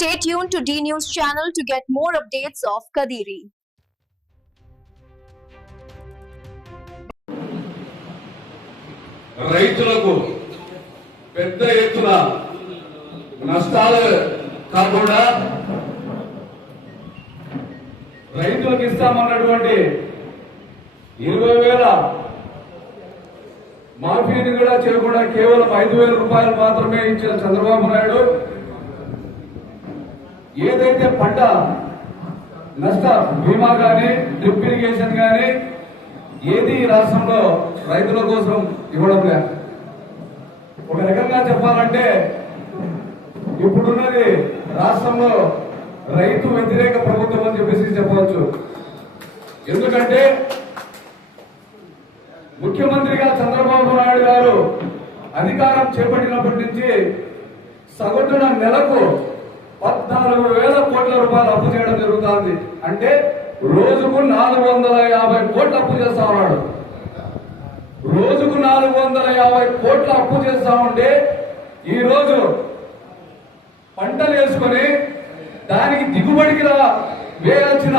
Stay tuned to D News channel to get more updates of Kadiri. రైతులకు పెద్ద ఎత్తున నష్టాలు కాకుండా రైతులకు ఇస్తామన్నటువంటి 20,000 మాఫీని కూడా చేయకుండా కేవలం 5,000 రూపాయలు మాత్రమే ఇచ్చిన చంద్రబాబు నాయుడు ఏదైతే పంట నష్ట బీమా కానీ డ్రిప్ ఇరిగేషన్ కానీ ఏది ఈ రాష్ట్రంలో రైతుల కోసం ఇవ్వడం లేదు. ఒక రకంగా చెప్పాలంటే ఇప్పుడున్నది రాష్ట్రంలో రైతు వ్యతిరేక ప్రభుత్వం అని చెప్పేసి చెప్పవచ్చు. ఎందుకంటే ముఖ్యమంత్రిగా చంద్రబాబు నాయుడు గారు అధికారం చేపట్టినప్పటి నుంచి సగటున నెలకు 14,000 కోట్ల రూపాయలు అప్పు చేయడం జరుగుతుంది. అంటే రోజుకు 450 కోట్ల అప్పు చేస్తా ఉన్నాడు. రోజుకు 450 కోట్ల అప్పు చేస్తా ఉంటే ఈ రోజు పంటలు వేసుకొని దానికి దిగుబడికి వేయాల్సిన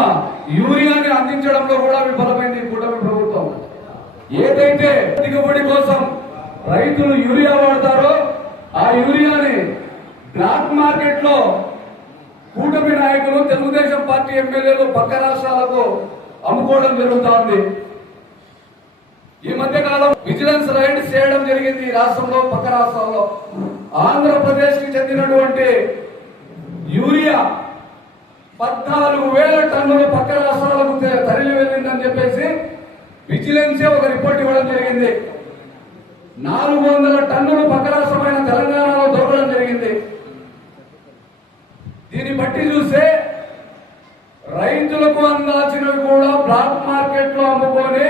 యూరియాని అందించడంలో కూడా విఫలమైంది కూటమి ప్రభుత్వం. ఏదైతే దిగుబడి కోసం రైతులు యూరియా వాడతారో ఆ యూరియాని బ్లాక్ మార్కెట్ లో కూటమి నాయకులు తెలుగుదేశం పార్టీ ఎమ్మెల్యేలు పక్క రాష్ట్రాలకు అమ్ముకోవడం జరుగుతోంది. ఈ మధ్య కాలం విజిలెన్స్ రైడ్ చేయడం జరిగింది ఈ రాష్ట్రంలో పక్క రాష్ట్రాల్లో. ఆంధ్రప్రదేశ్ కి చెందినటువంటి యూరియా 14,000 టన్నులు పక్క రాష్ట్రాలకు తరలి వెళ్ళిందని చెప్పేసి విజిలెన్సే ఒక రిపోర్ట్ ఇవ్వడం జరిగింది. 400 టన్నులు పక్క రాష్ట్రమైన తెలంగాణలో దొరకడం జరిగింది. దీన్ని బట్టి చూస్తే రైతులకు అందాల్సినవి కూడా బ్లాక్ మార్కెట్ లో అమ్ముకొని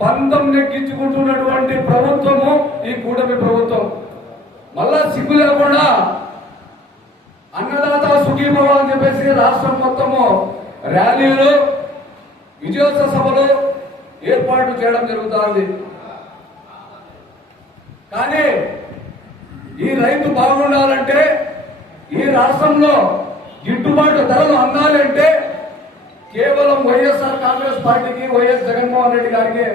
పంతం నెక్కించుకుంటున్నటువంటి ప్రభుత్వము ఈ కూటమి ప్రభుత్వం. మళ్ళా సిగ్గు లేకుండా అన్నదాత సుఖీభవ అని చెప్పేసి రాష్ట్రం మొత్తము ర్యాలీలు విజయోత్సవ సభలు ఏర్పాట్లు చేయడం జరుగుతుంది. కానీ ఈ రైతు బాగుండాలంటే ఈ రాష్ట్రంలో గిట్టుబాటు ధరలు అందాలి అంటే కేవలం వైఎస్ఆర్ కాంగ్రెస్ పార్టీకి వైఎస్ జగన్మోహన్ రెడ్డి గారికి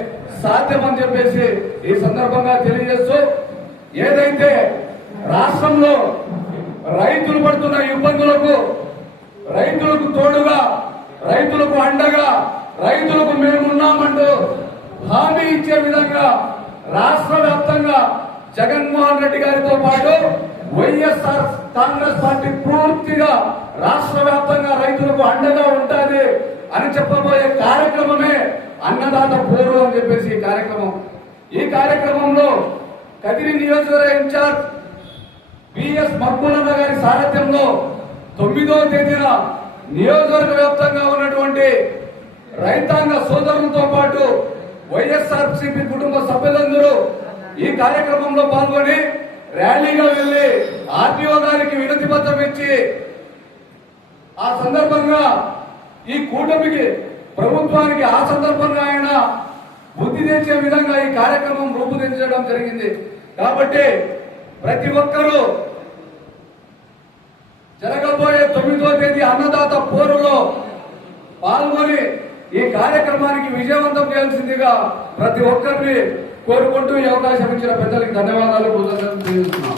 సాధ్యమని చెప్పేసి ఈ సందర్భంగా తెలియజేస్తూ ఏదైతే రాష్ట్రంలో రైతులు పడుతున్న ఇబ్బందులకు రైతులకు తోడుగా రైతులకు అండగా రైతులకు మేమున్నామంటూ హామీ ఇచ్చే విధంగా రాష్ట్ర వ్యాప్తంగా జగన్మోహన్ రెడ్డి గారితో పాటు వైఎస్ఆర్ కాంగ్రెస్ పార్టీ పూర్తిగా రాష్ట్ర వ్యాప్తంగా రైతులకు అండగా ఉంటుంది అని చెప్పబోయే కార్యక్రమమే అన్నదాత పోరు అని చెప్పేసి ఈ కార్యక్రమం. ఈ కార్యక్రమంలో కదిరి నియోజకవర్గ ఇన్ఛార్జ్ బిఎస్ మక్బూలన్న గారి సారథ్యంలో 9వ తేదీన నియోజకవర్గ వ్యాప్తంగా ఉన్నటువంటి రైతాంగ సోదరులతో పాటు వైఎస్ఆర్సీపీ కుటుంబ సభ్యులందరూ ఈ కార్యక్రమంలో పాల్గొని ర్యాలీగా వెళ్లి ఆర్టీఓ గారికి వినతి పత్రం ఇచ్చి ఆ సందర్భంగా ఈ కూటమికి ప్రభుత్వానికి ఆ సందర్భంగా ఆయన బుద్ధి తెచ్చే విధంగా ఈ కార్యక్రమం రూపుదించడం జరిగింది. కాబట్టి ప్రతి ఒక్కరూ జరగబోయే 9వ తేదీ అన్నదాత పోరులో పాల్గొని ఈ కార్యక్రమానికి విజయవంతం చేయాల్సిందిగా ప్రతి ఒక్కరిని కోరుకుంటూ ఈ అవకాశం ఇచ్చిన పెద్దలకి ధన్యవాదాలు తెలియజేస్తున్నాను.